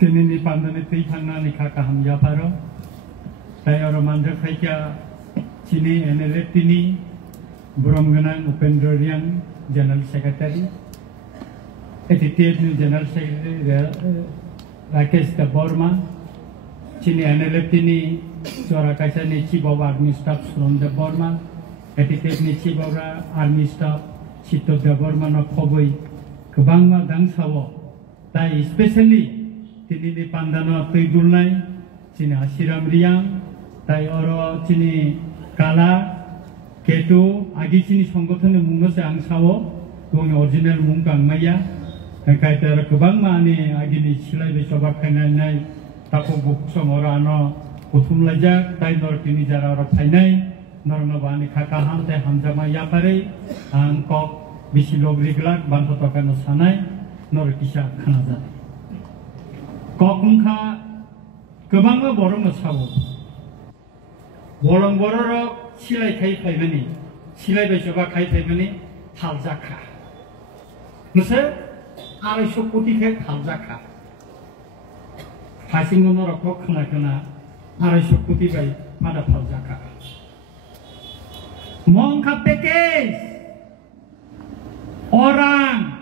Kini pandani tei thangna ni khaka ham yaparo. Tai oro mandra khaika chini NLF tini Bromganang Upendra Riang General Secretary. Attitude ni General Secretary Rakesh Burma. Chini NLF tini Chora kaisa ni Chief of Army Staff from the Burma. Attitude ni Chief of Army Staff Chito the Burma no Khoboi. Kebangma dangsawo. Tai especially Tini di pandano Tuidulnai, Chini Asiram Riang, Tai Oro Chini Kala, Ketu, Agi Chini Songgotan Mungose Angsawo, Wong original Mungkang Maya, Kaitara Kubangma ni Agi Silai Sobak Kanai, Tapo Buksong Orano, Utum Laja, Tai Nor Tini Jara Oro Painai, Nornovani Kakaham, Tai Hamjama Yapare, Angkok, Bisilog Riglak, Bantotokano Sanai, Norkisha Kanaza. Kokungka kebangga borong sawo. Borong bororok silai kai kai mani, silai besoba kai kai mani haljaka. Masa arai sokuti kai haljaka. Hasingon rokok kena kena arai sokuti bai pada haljaka. Mongka pekes orang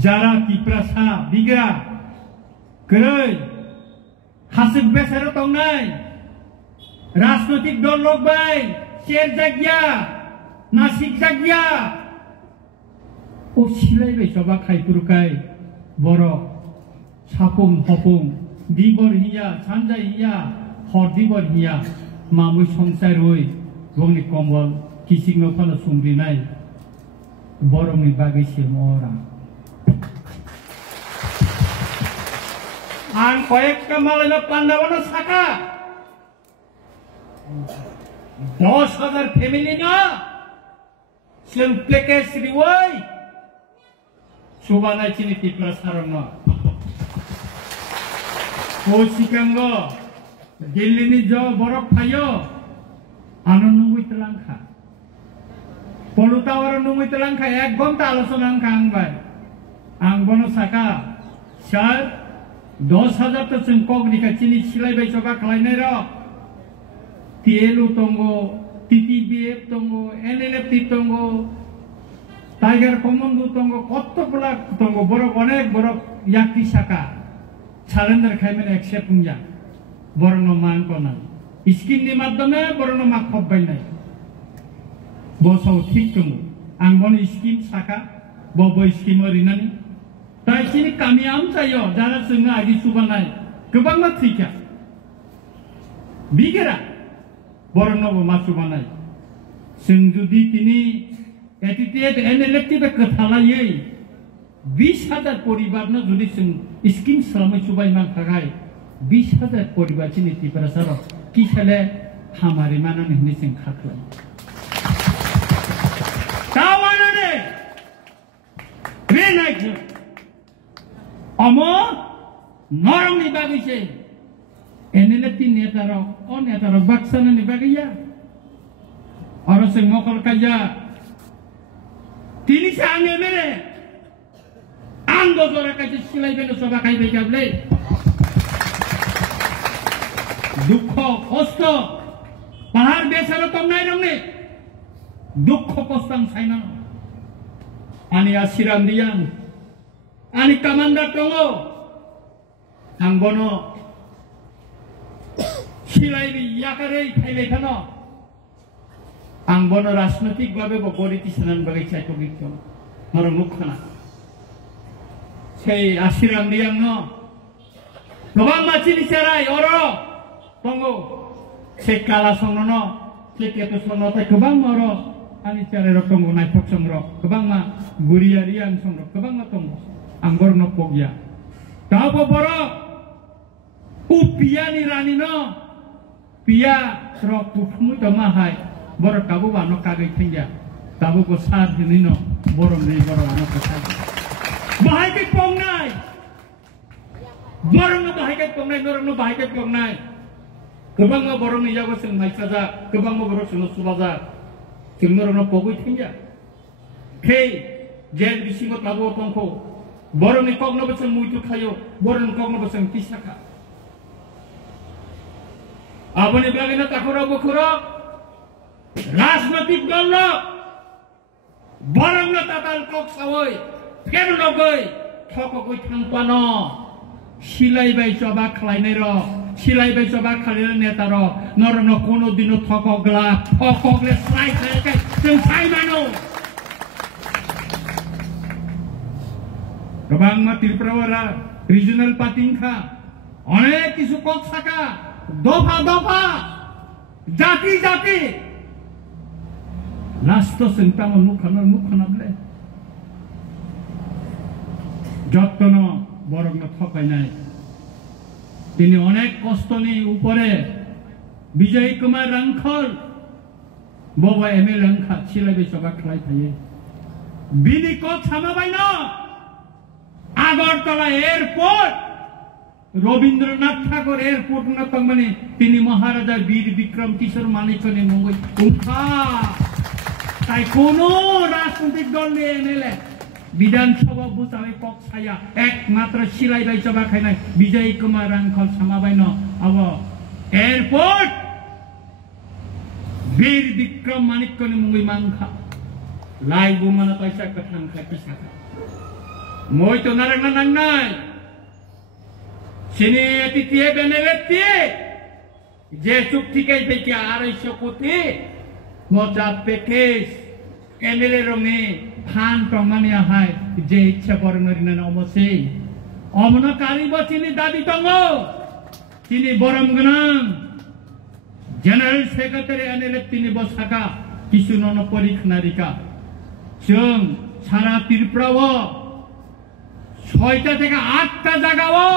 jara kiprasa bigra. Keroi, hasil besar tongai, rasnotik dolog bay, share jagya, nasik jagya. O silai bay coba kai turukai, boro, sapung hopung, dibor hiya, sanjay hiya, hor dibor hiya, mamu songsai roi, gongni kombol, kising nopala sumri nai, borong ni bagai silmo orang. Ang koyek kamalala Pandawana Saka 10,000 family na silang plekes riway subana chini tipra sarangna o sikango gillini jo borok payo anu nungui telangka polutawara nungui telangka 1 ঘন্টা আলোচনা angbai ang bono Saka sar 10,000 to sengkok dikacini silai bai coba kalainai ro TLU tonggo TTBF tonggo NLF tonggo Tiger Commando tonggo kotto pula tonggo borok onek borok yakti Saka calendar khaimen accept punja borok no mang konan skin ni maddome borok no mak khobbai nai bosau thik tonggo ang bono skin Saka bobo skin orinani Tai sini kami amsayo jara sunga agi subanai kebang matrika bigera borno masubanai sengjudi tini attitude NLF be kathalai 20,000 পরিবার না যদি scheme সামে সুবাই মান থাকায় 20,000 পরিবার চিনি ত্রিপুরাসর কি খেলে হামারি মানা নিহনি সিং খাতলাই তাওয়ানে রে নাই Amo norong ni bagi sih, NLF ni netarok baksana ni bagi ya, orang sengokol kaja, tini sange mere, anggo zora kaja silai beno soba kai bekable, dukho kosto, pahar besar tom nai rong ni, dukho kostang saina, ani asiram diang. Ani kamandar tongo angbono silai bi yakare khailai khano angbono rajnotik bhabe boriti sanan bagai chaito gitto noro mukhana sei asiram diang no gobang machini charai oro tongo sei kala songno no sei ketu songno ta gobang oro ani charai ro tongo nai thok songro gobang ma guriarian songro gobang ma tongo Anggor no pogya, tahu borok, upia ni rani no, pia serok putmu itu mahai, borok kabu wano kagai tinggal, kabu besar ini no, borok ni borok wano besar, bahai ke pongnai, borok no bahai ke pongnai, borok no bahai ke pongnai, kebang no borok ni jago seng mai saja, kebang no borok seng subaza, seng borok no pogui tinggal, kei, jen bisingot kabu tongko. borong ni kok no besang muitu kayo borong kok no besang tisaka aboni bagina takura bukura राजनीतिक दल बरंग ताताल कक सावै फेर नगै थककै थांपान सिलाइबाय चबा खलायनाय र सिलाइबाय चबा खलायनाय नेता र नरन कोनो दिनो थकगला थकगले स्लाइ खायकै जों साइमानो गोबां त्रिपुरा रिजनल पार्टीखा अनेक किसु कक साका दफा दफा जाति जाति Lasto sentama mukhanable যত্ন বরং ঠকাই নাই তিনি অনেক কষ্টনি উপরে বিজয় কুমার রাংখল বাবা এমএ রাংখা ছিলাবে সবা খাই থাকে বিনি ক ছামাবাই না আগরতলা এয়ারপোর্ট রবীন্দ্রনাথ ঠাকুর এয়ারপোর্ট না মানে তিনি মহারাজা বীর বিক্রম কিশোর মানিকনে মঙ্গই উঠা তাই কোন রাজনৈতিক দল নিয়ে এনে বিধানসভা বুথ আমি কক ছায়া একমাত্র সিলাইবাই চবা খাইনাই বিজয় কুমার রাংখল সামাবাই ন अब एयरपोर्ट वीर विक्रम मानिकने मुंगै मांखा लाई बुमाना पैसा कथां खापिसा moi to narang nangnai sini titie beneleti je chukti kai peki 250 কোটি mocha package enele ronge phan promane hai je ichha pornori na omose omna kari bachini dadi tongo tini borom gnam general secretary enele tini bosaka kisunono porikhnarika जों सारा त्रिपुराव 6টা থেকে 8টা জায়গাও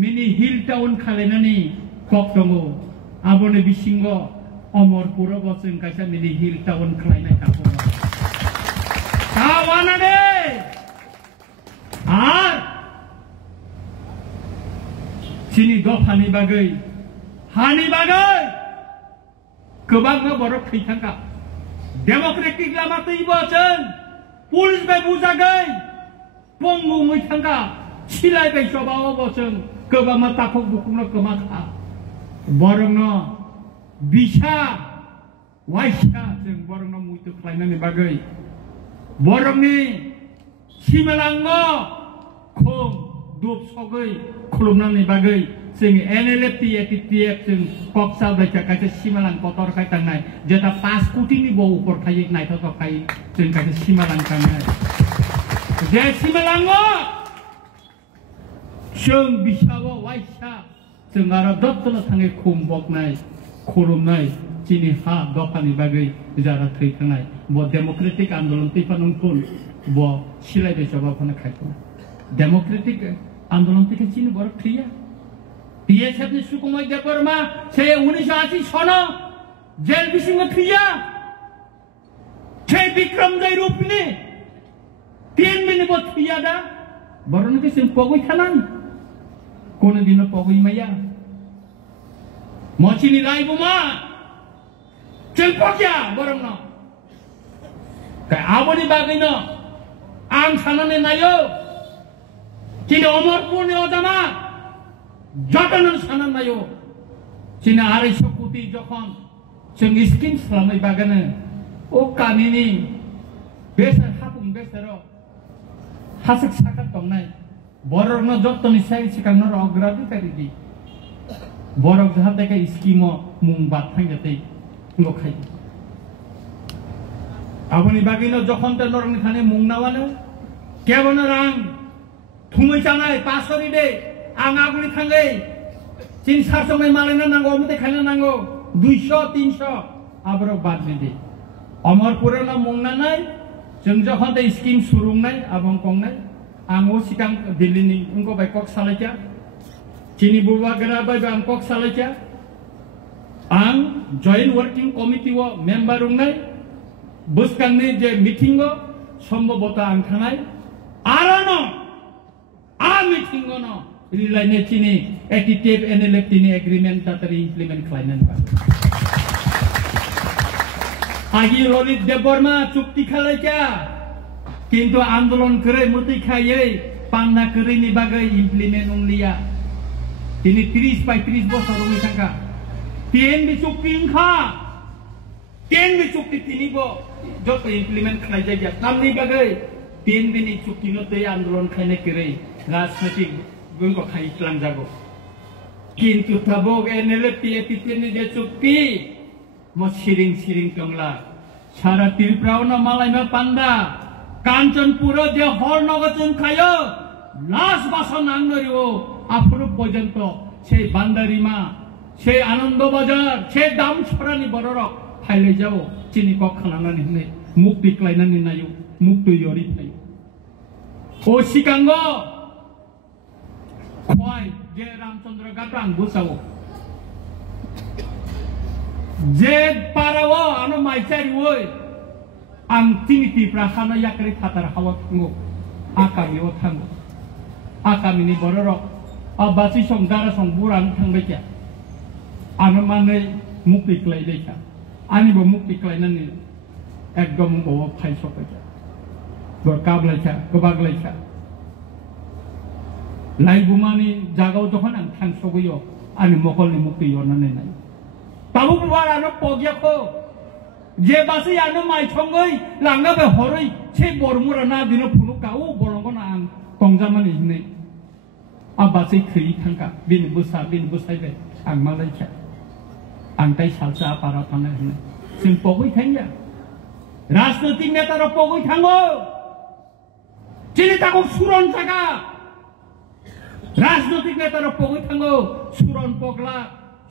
mini hill town খালাইনানি cock দङ आबोने बिसिंग अमरपुराव जों कायसा मिनि हिल town खालायनाय थाखो तावानाने are सिनि दफानि बागै हानि बागै गोबां बर' खैथांगा डेमोक्रेटिक लामा तैबोजों पुलिस बाय बुजागै पंगु मैथांगा सिलाय बाय सबावबोजों गोबां ताखौ बुकुंनो गोमाखा बरंनो बिसा वाइसा जों बरंनो मुइतु खालायनानै बागै बरंनि सिमालांग खम दुब सगै खुलुमनानै बागै जों एनएलएफटी एटीटीएफ जों कक्सा बायसा कायसे सिमालां कतर खाय थांनाय जेता 5 कोटिनि बो उपर खाय नायथाव खाय जों कायसे सिमालां थांनाय जे सिमालांग जों बिसाव वाइसा जों आरो दत्तनो थाङै खुम बकनाय खुलुमनाय चिनि हा दफानि बागै जारा थैखानाय ब डेमोक्रेटिक आन्दोलन तैफानंखुन ब सिलायबाय सबाफोरनो खायखौ डेमोक्रेटिक आन्दोलन तैखै चिनि बर थैया बीएसएफ नि सुकुमाय देबरमा से 1980 सन जेल बिसिंग थैया छे विक्रम जय रूपनि 3 मिनिट ब थैया दा बरन के जों पगै थानां कोन दिन पगै माया मचिनि लाइबुमा जों पग्या बरन का आबोनि बागैनो आं साननानै नायो चिनि अमरपुरनि अजामा जतन सानना नायो चिनि 250 कोटी जखन जों स्किम खालामनाय बागानो ओ कामिनि बेसार हापुं बेसार हासक साखा दंनाय बरनो जतन साइ सिकांनो अग्राधिकारी दि बरक जाहाते के स्किम मुं बाथां जाते लखाय आबोनि बागैनो जखन ते नरनि थाने मुं नावानो केबन रां थुमै जानाय पासरि दे आं आगुनि थाङै चिन सारसंनाय मालायनो नांगौ अमते खायनो नांगौ 200 300 आबरो बाद दे अमरपुरनो मुंनानै जों जखन ते स्किम सुरुंनाय आबं कंनाय आंगो सिगां दिल्लीनि उंगो बाय कक सालायजा चिनि बुबागरा बाय कक सालायजा आं जॉइंट वर्किंग कमिटी व मेंबर उंनाय बुसकांनि जे मीटिंग सम्भवत आं थानाय आरोनो आ मीटिंग न रिलायने चिनि एटीटीएफ एनएलएफटी नि एग्रीमेंट तातरि इमप्लीमेंट खालायनानै बा आगि ललित देबबर्मा चुक्ति खालायजा কিন্তু আন্দোলন করে মতি খাইয়ে পান্না করে নি বাগাই ইমপ্লিমেন্ট উনলিয়া তিনি 30-35 বছর উনি থাকা TNB চুক্তি ইনখা TNB চুক্তি তিনি যত ইমপ্লিমেন্ট খাই যায় নামনি বাগাই TNB নি চুক্তি নতে আন্দোলন খাইনে করে রাজনৈতিক গুণ খাই প্লান যাবো কিন্তু তাবো NLF PAPTN যে চুক্তি mo siring tongla সারা ত্রিপুরাও না মালাইমা পান্ডা কাঞ্চনপুর যে হরনগচন খায়ো লাশ বাসন আঙ্গরিও আফরু পর্যন্ত সেই বান্দারিমা সেই আনন্দবাজার সেই দাম ছড়ানি বড়রক ফাইলে যাও চিনি কখানানি নে মুক্তি ক্লাইনানি নায়ু মুক্তি ইয়রি ফাই ও সিকাঙ্গ খয় যে রামচন্দ্র গাটাং বুসাও যে পারাও আনো মাইচারি ওই আং তিনিটি প্রাখানা ইয়াকরি থাতার হাওয়া থাঙ্গো আকামিও থাঙ্গো আকামিনি বড়রক আবাসি সংদারা সংবুরান থাंबायखा आनो माने मुक्ति क्लाइदैखा आनिबो मुक्ति क्लाइनानै एकदम बवा फाइसबायखा गरकाबलायखा गोबागलायखा लाइबुमानि जागाव जखन आं थांसबैयो आनि मकलनि मुक्ति यनानै नाय ताबु बुवार आनो पगियाखो जे बासि आनो माइसंगै लांगाबे हरै से बरमुरा ना दिनो फुनुकाउ बरंगना आं तंजामानि हिनै आबासै खै थांका बिन बुसाइबे आं मालायखा आं ताइ सालसा पारा थांनो हिनै जों पगै थांया राजनैतिक नेतारा पगै थाङो चिनिताखौ सुरन जागा राजनैतिक नेतारा पगै थाङो सुरन पगला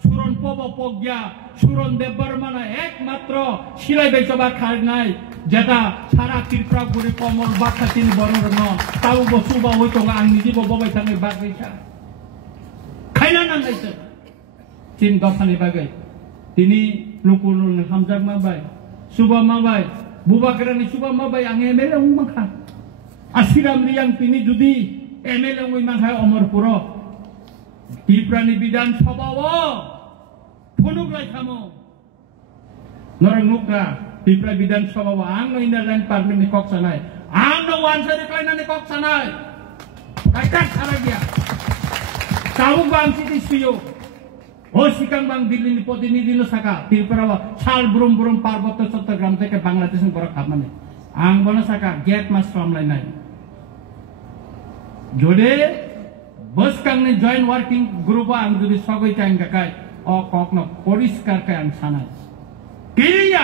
सुरन पब पग्या सुरन देव बर्माना एकमात्र सिलाइबाय सभा खारनाय जेटा सारा त्रिपुरा गुरि कमल बाखातिन बरन ताउ बसुबा हयतो आं निजिबो बबाय थाङै बागैसा खायना नांगायसो तीन दफानि बागै तिनि लुकुलुनि हामजाक माबाय सुबा माबाय बुबाकरानि सुबा माबाय आं एमएलए उमाखा आसिराम रियां तिनि जुदि एमएलए उमाखाय अमरपुर त्रिपुरानि विधानसभाव फुनुगलाय खामो नरंगुका त्रिपुरा विधानसभाव आं इन्डारलाइन पार्लिमेन्टनि कक सानाय आंनो वानसारि खायनानि कक सानाय कायका सारा गया ताबु बांसिति सुयो ओ सिकां बां दिल्लीनि प्रतिनिधि न साका त्रिपुराव साल ब्रुम ब्रुम पार्वत्य चट्टग्राम থেকে বাংলাদেশनि बरक हाबनानै आं बन साका गेट मा सामलायनाय जोदे बसकांनि जॉइंट वर्किंग ग्रुप आं जुदि सगै टाइमकाय अ ककन परिष्कार काय आं सानाय किरिया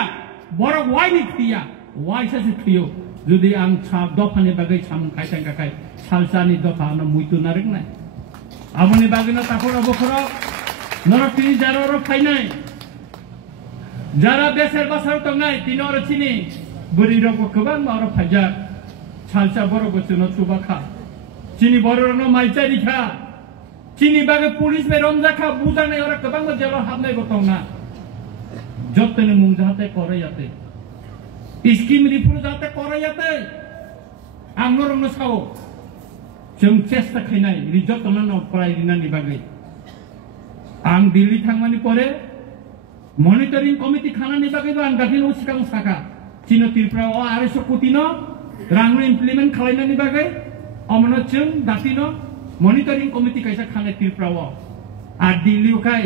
बरक वाइनि खिया वाइसासि खियो जुदि आं सा दफानि बागै साम खायटांकाय सालसानि दफानो मुइतु नारकनाय आबनि बागैनो ताफोरा बखरा नरकनि जारार फाइनाय जारा बेसेर बासार तंनाय तिनर चिनि बुरि रग गोबां मार फाइजा सालसा बर बचन सुबाखा चिनि बरनो माइचारिखा चिनि बागे पुलिस बे रमजाखा बुजानाय और गोबां जेल हाबनाय गतंना जतने मुं जाते करयाते स्किम रिफुर जाते करयाते आं नरनो साव जों चेष्टा खायनाय रिजतन न प्रायरिनानि बागै आं दिल्ली थांनानै परे मनिटरिं कमिटि खानानि बागैबो आं गाखिनो सिगां साखा चिनो त्रिपुराव 250 कोटी न रांनो इमप्लिमेन्ट खालायनानि बागै अमनो जों दातिनो मनिटरिं कमिटि कायसा खानाय त्रिपुराव आ दिल्लीखाय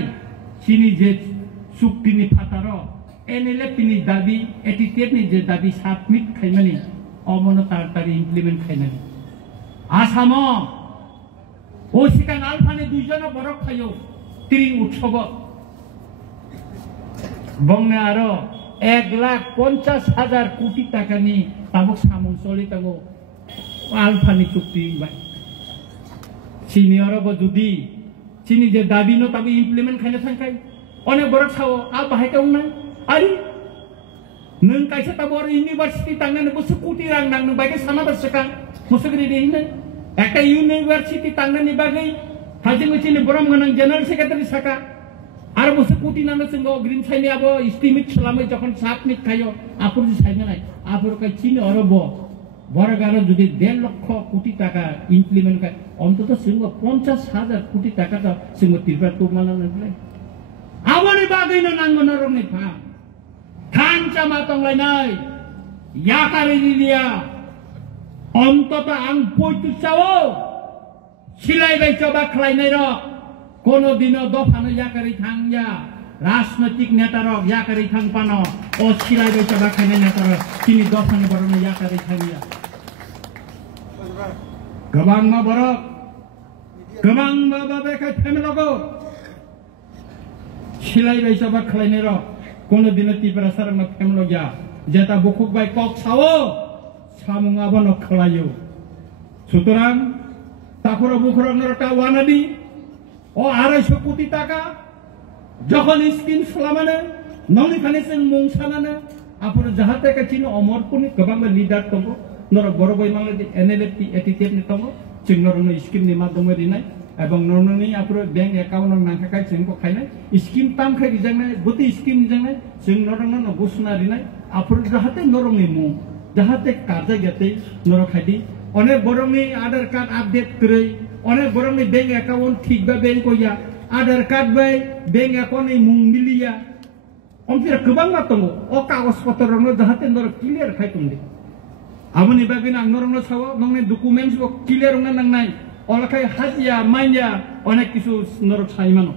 चिनि जे सुक्तिनि फातार NLF नि दाबि एटिटेडनि जे दाबि साबमिट खायनानि अमनो तारतारि इमप्लिमेन्ट खायनानि आसाम ओ सिगां आलफानि दुइजन बरक खायो त्रिं उत्सव बंने आरो 1,50,000 कोटी टाकानि ताबुक सामुं सलितांगो आलफानि चुक्ति बाय सिनियरबो जुदि चिनि जे दाबिनो ताबु इमप्लिमेन्ट खायनो थांखाय अनेक बरक सावो आ बाहायतावना आरि नों कायसा ताबु इउनिभार्सिटि तांनानै बसु कोटी रां नांनो बायगे साना बसका मुसुगरि देहिनो एका इउनिभार्सिटि तांनानै बागै हाजिंगो चिनि बरम गोनां जनरल सेक्रेटारि साका आरो बसु कोटी नांनो जोंगो ग्रीन साइनियाबो एस्टिमेट खालामो जखन साबमिट खायो आपुर साइनाय आपुर काय चिनि अरबो बरगारो जुदि 1.5 लाख कोटी टाका इमप्लिमेन्ट खाय अन्तत जोंगो 50,000 कोटी टाका त जोंगो त्रिपुरा तुमानानै आबनि बागैनो नांगो नरमनि फा खानचा मा तंलायनाय याकारि लिलिया অন্তত আং পয়তু চাও সিলাই বাই চবা খাইনাই রক কোনদিনও দফানো ইয়াকারি থাংয়া রাজনৈতিক নেতারক ইয়াকারি থাং পানো ও সিলাই বাই চবা খাইনাই নেতারক তিনি দফানো বরং ইয়াকারি থাংয়া গবাং মা বরক গবাং মা বাবাকে ফেমলগো সিলাই বাই চবা খাইনাই রক কোনদিনও ত্রিপুরা সারং ফেমলগিয়া যেটা বুকুক বাই কক ছাও সামুং আবন খালাইও সুতরাং তারপরে বুখরং নরটা ওয়ানাদি ও 250 কোটি টাকা যখন স্কিম সালামানে নলিখানে जों मुं सानानो आपरो जाहाते काचिनो अमरपुरनि गोबां लिडार दङ नर बर' बैमांनि एनएलएफटी एटिटेडनि दङ जों नरनो स्किमनि माध्यमै दिनाय এবং नरनि आपरो बैंक एकाउन्ट नांखाखाय जोंखौ खायनाय स्किम तामखाय दिजांनाय गति स्किम दिजांनाय जों नरनो बुसना दिनाय आपरो जाहाते नरनि मुं जाहाते कार्य गते नर खायदि अनेक बरंनि आधार कार्ड आपडेट करै अनेक बरंनि बैंक एकाउन्ट ठीक बा bank Koya Aadhaar card by bank एकाउन्टनि मुं मिलिया ओमफ्राय गोबां दङ अ कागज पत्रनो जाहाते नर क्लियर खायतुंदि आमनि बागैनो आं नरनो सावो नंनि डकुमेन्टस बो क्लियर होना नांनाय अलखाय हाजिया माइया अनेक किसु नर साइमानो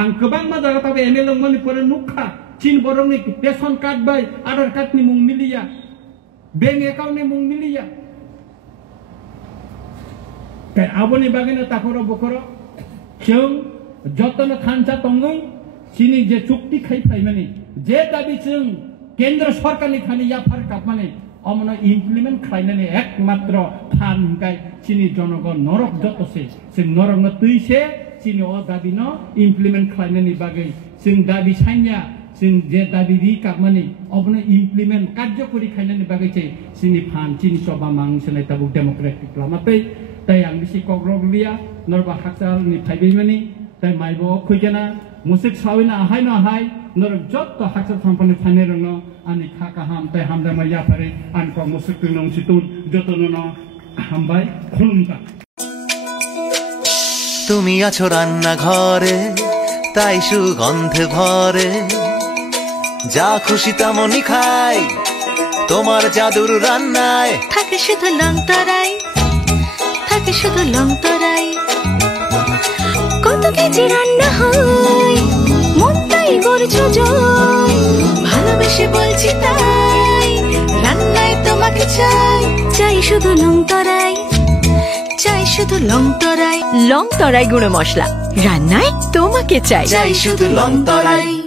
आं गोबां मा जागा ताबे एमएलए मनि परे नुखा चिन बरंनि रेशन कार्ड बाय आधार कार्डनि मुं मिलिया बैंक एकाउन्टनि मुं मिलिया काय आबनि बागैनो ताखरो बखरो जों जतन खानसा तंगै सिनि जे चुक्ति खायफाय माने जे दाबि जों केन्द्र सरकारनि खानि याफार काप माने अमनो इमप्लिमेन्ट खालायनानै एकमात्र फान गाय सिनि जनगण नरक जतसे जों नरकनो तैसे सिनि अ दाबिनो इमप्लिमेन्ट खालायनायनि बागै जों दाबि साइया जों जे दाबि रि काप माने अबनो इमप्लिमेन्ट कार्यकरि खालायनायनि बागै सिनि फान सिनि सभा मांसनाय ताबु डेमोक्रेटिक लामातै ताई आं बिसि कग्रगलिया नरबा हाकसालनि फाइबैमानि ताई माइबो खैगेना मुसिक साविना आहाय न आहाय नर जत हाकसाल थांफानि फाने रंग आनि खाका हाम ताई हामदामा याफारे आन को मुसिक नंग सितुन जतन न हामबाय खुलुमका তুমি আছো রান্না ঘরে তাই সুগন্ধে ভরে যা খুশি তেমনি খাই তোমার জাদুর রান্নায় থাকে শুধু লং তরাই থাকে শুধু লং তরাই কত কেজি রান্না হয় মনটাই করছো জয় ভালোবেসে বলছি তাই রান্নায় তোমাকে চাই চাই শুধু লং তরাই চাই শুধু লং তরাই গুঁড়ো মশলা রান্নায় তোমাকে চাই চাই শুধু লং তরাই।